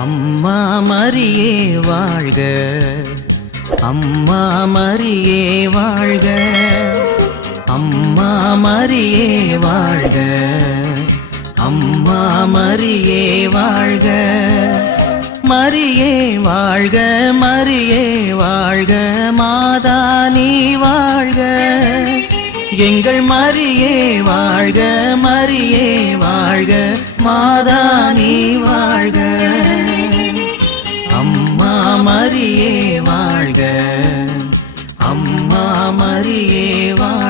அம்மா மரியே வாழ்க. அம்மா மரியே வாழ்க. அம்மா மரியே வாழ்க. அம்மா மரியே வாழ்க. மரியே வாழ்க மரியே வாழ்க. மாதா நீ வாழ்க. எங்கள் மரியே வாழ்க மரியே வாழ்க. மாதா நீ அம்மா மரியே வாழ்க. அம்மா மரியே வாழ்க.